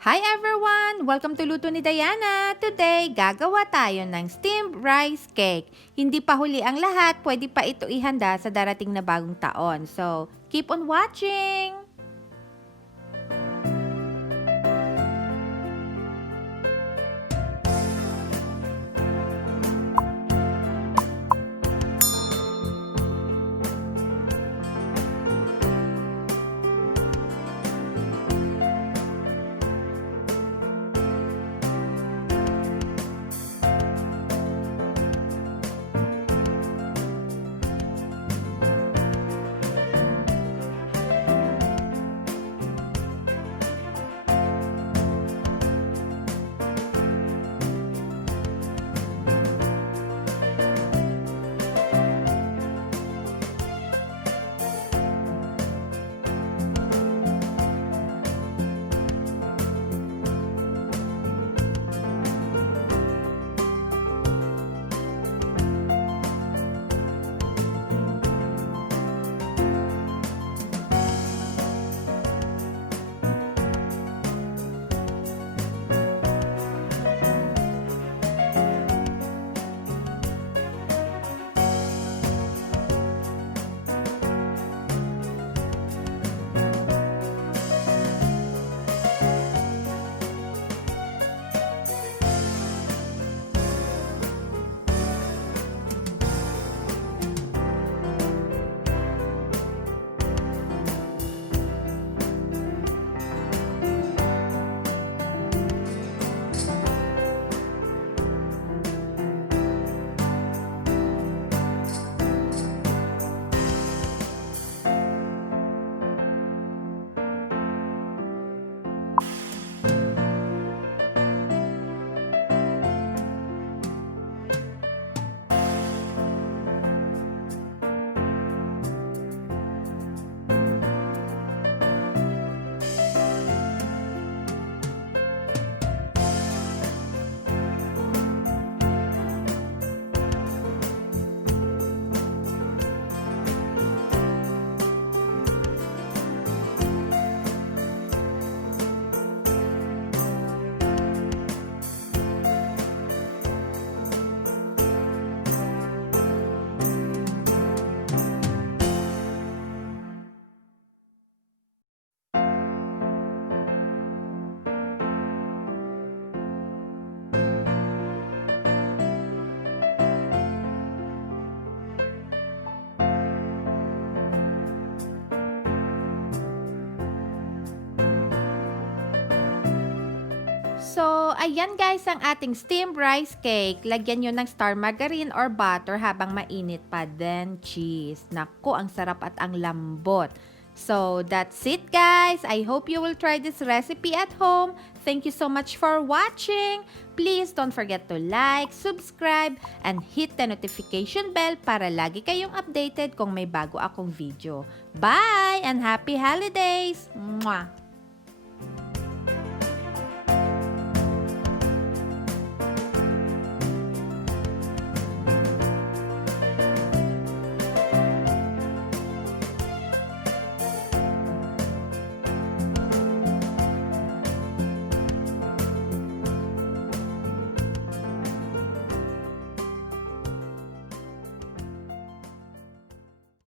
Hi everyone! Welcome to Luto ni Diana! Today, gagawa tayo ng steamed rice cake. Hindi pa huli ang lahat, pwede pa ito ihanda sa darating na bagong taon. So, keep on watching! So, ayan guys ang ating steamed rice cake. Lagyan nyo ng star margarine or butter habang mainit pa. Then, cheese. Naku, ang sarap at ang lambot. So, that's it guys. I hope you will try this recipe at home. Thank you so much for watching. Please don't forget to like, subscribe, and hit the notification bell para lagi kayong updated kung may bago akong video. Bye and happy holidays! Mwah!